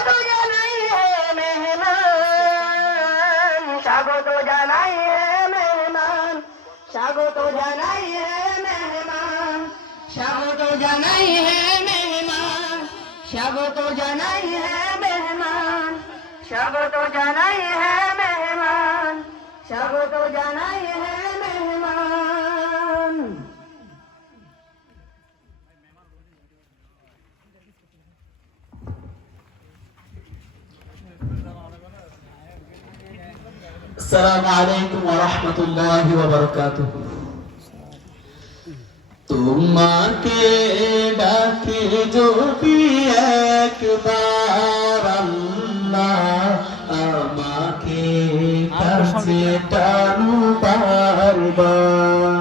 तो है मेहमान। तो जानाई है मेहमान। सब तो जानाई है मेहमान। सागो तो जानाई है मेहमान। तो है मेहमान। तो है मेहमान। तो है السلام عليكم ورحمة الله وبركاته তোমাকে ডাকি যদি একবার আল্লাহ আমাকে কাছে টানু বারবার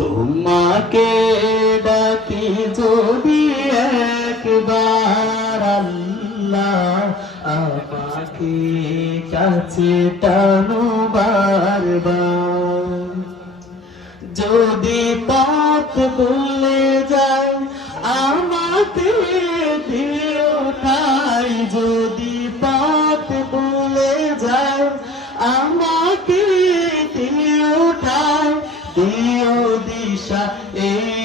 তোমাকে ডাকি যদি একবার আল্লাহ আমাকে কাছে টানো বারবার। যদি পথ ভুলে যায়, আমাকে ঠাই। যদি পথ ভুলে যায়, আমাকে দিও ঠাই। দিও দিশা এইটুকু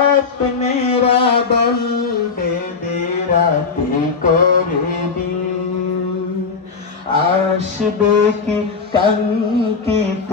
স্বপ্নেরা বল বেদে রাতে করে দিন। আসবে কি কাঙ্ক্ষিত